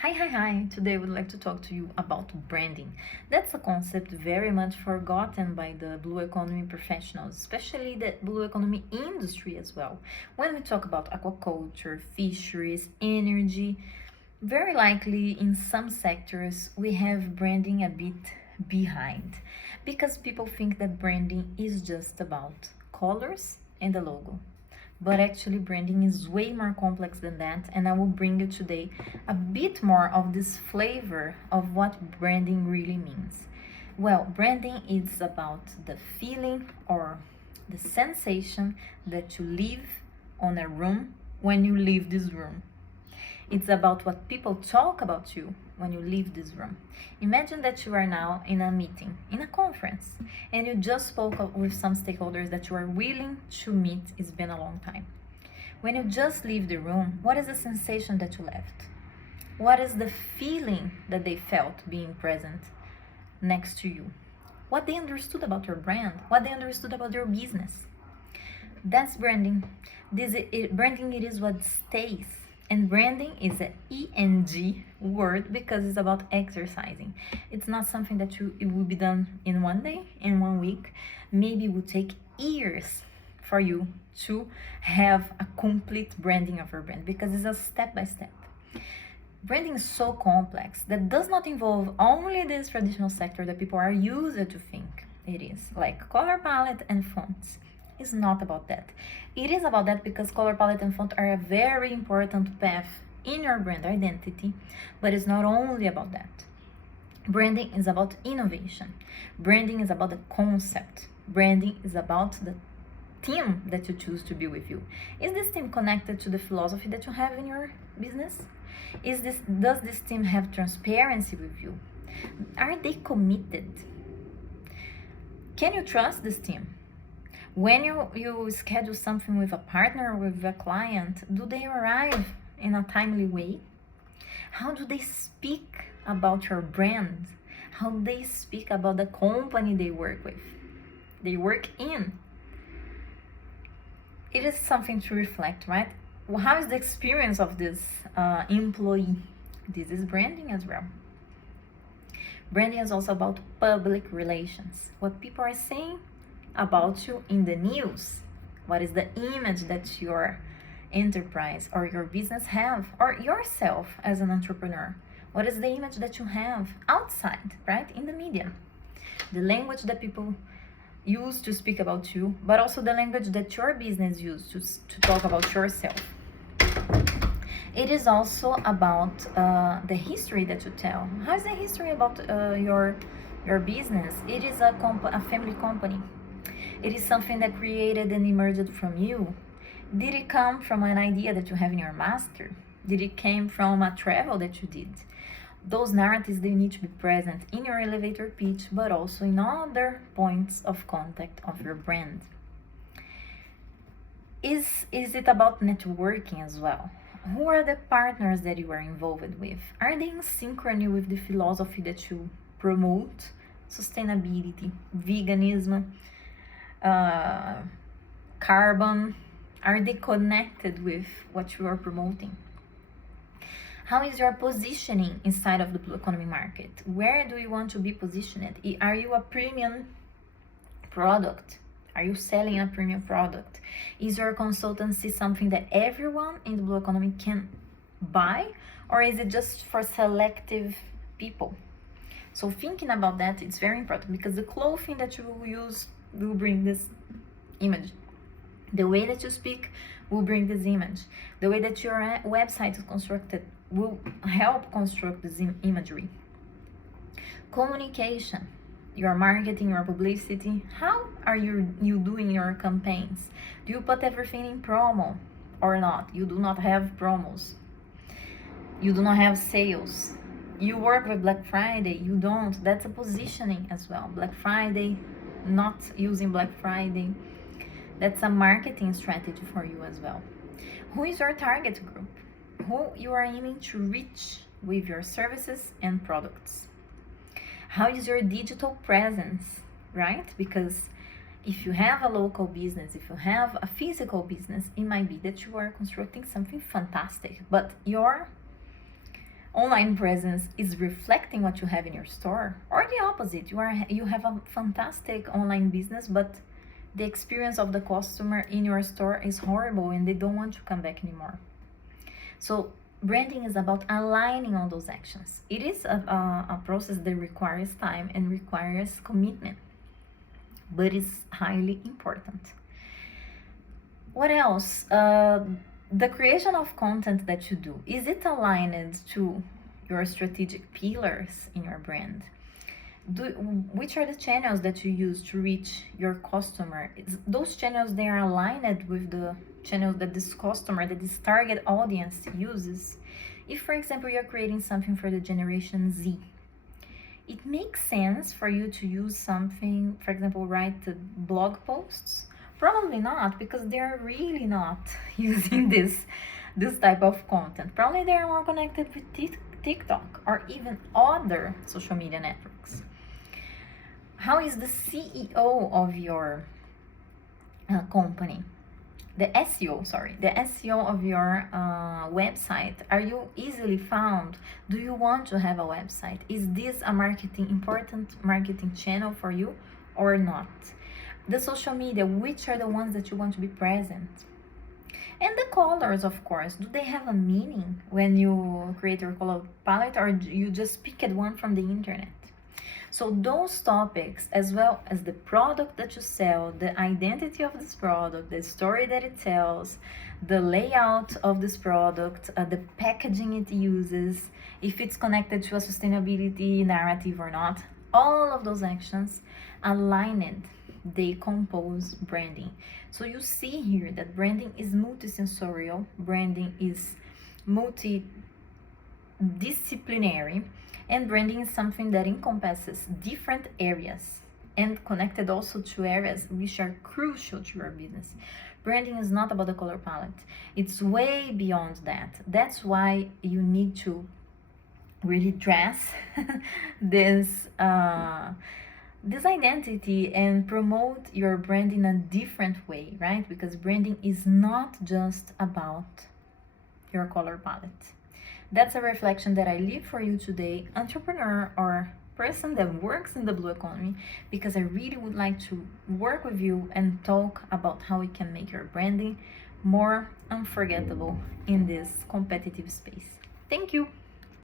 Hi. Today I would like to talk to you about branding. That's a concept very much forgotten by the blue economy professionals, especially the blue economy industry as well. When we talk about aquaculture, fisheries, energy, very likely in some sectors we have branding a bit behind because people think that branding is just about colors and the logo. But actually, branding is way more complex than that, and I will bring you today a bit more of this flavor of what branding really means. Well, branding is about the feeling or the sensation that you leave on a room when you leave this room. It's about what people talk about you when you leave this room. Imagine that you are now in a meeting, in a conference, and you just spoke with some stakeholders that you are willing to meet. It's been a long time. When you just leave the room, what is the sensation that you left? What is the feeling that they felt being present next to you? What they understood about your brand, what they understood about your business. That's branding. Branding, it is what stays. And branding is an ENG word because it's about exercising. It's not something that it will be done in one day, in 1 week. Maybe it will take years for you to have a complete branding of your brand because it's a step by step. Branding is so complex that does not involve only this traditional sector that people are used to think it is, like color palette and fonts. It's not about that. It is about that because color palette and font are a very important path in your brand identity, but it's not only about that. Branding is about innovation. Branding is about the concept. Branding is about the team that you choose to be with you. Is this team connected to the philosophy that you have in your business? Does this team have transparency with you? Are they committed? Can you trust this team? When you schedule something with a partner or with a client, do they arrive in a timely way? How do they speak about your brand? How do they speak about the company they work with? They work in. It is something to reflect, right? How is the experience of this employee? This is branding as well. Branding is also about public relations. What people are saying about you in the news. What is the image that your enterprise or your business have, or yourself as an entrepreneur? What is the image that you have outside, right? In the media. The language that people use to speak about you, but also the language that your business uses to talk about yourself. It is also about the history that you tell. How is the history about your business? It is a family company. It is something that created and emerged from you. Did it come from an idea that you have in your master? Did it came from a travel that you did? Those narratives, they need to be present in your elevator pitch, but also in other points of contact of your brand. Is it about networking as well? Who are the partners that you are involved with? Are they in synchrony with the philosophy that you promote? Sustainability, veganism, carbon. Are they connected with what you are promoting? How is your positioning inside of the blue economy market? Where do you want to be positioned? Are you a premium product? Are you selling a premium product? Is your consultancy something that everyone in the blue economy can buy, or is it just for selective people? So thinking about that, it's very important because the clothing that you will use will bring this image. The way that you speak will bring this image. The way that your website is constructed will help construct this imagery. Communication, your marketing, your publicity. How are you doing your campaigns? Do you put everything in promo or not? You do not have promos. You do not have sales. You work with Black Friday, you don't. That's a positioning as well. Black Friday, not using Black Friday. That's a marketing strategy for you as well. Who is your target group? Who you are aiming to reach with your services and products? How is your digital presence, right? Because if you have a local business, if you have a physical business, it might be that you are constructing something fantastic, but your online presence is reflecting what you have in your store, or the opposite, you have a fantastic online business, but the experience of the customer in your store is horrible and they don't want to come back anymore. So branding is about aligning all those actions. It is a process that requires time and requires commitment, but it's highly important. What else? The creation of content that you do, is it aligned to your strategic pillars in your brand? Which are the channels that you use to reach your customer? Those channels, they are aligned with the channels that this customer, that this target audience uses. If, for example, you're creating something for the Generation Z, it makes sense for you to use something, for example, write blog posts. Probably not, because they're really not using this type of content. Probably they're more connected with TikTok or even other social media networks. How is the CEO of your company? The SEO of your website. Are you easily found? Do you want to have a website? Is this a important marketing channel for you or not? The social media, which are the ones that you want to be present? And the colors, of course, do they have a meaning when you create your color palette, or you just picked one from the internet? So those topics, as well as the product that you sell, the identity of this product, the story that it tells, the layout of this product, the packaging it uses, if it's connected to a sustainability narrative or not, all of those actions aligned, they compose branding. So you see here that branding is multisensorial, branding is multidisciplinary, and branding is something that encompasses different areas and connected also to areas which are crucial to your business. Branding is not about the color palette. It's way beyond that. That's why you need to really dress this identity and promote your brand in a different way, right? Because branding is not just about your color palette. That's a reflection that I leave for you today, entrepreneur or person that works in the blue economy, because I really would like to work with you and talk about how we can make your branding more unforgettable in this competitive space. Thank you.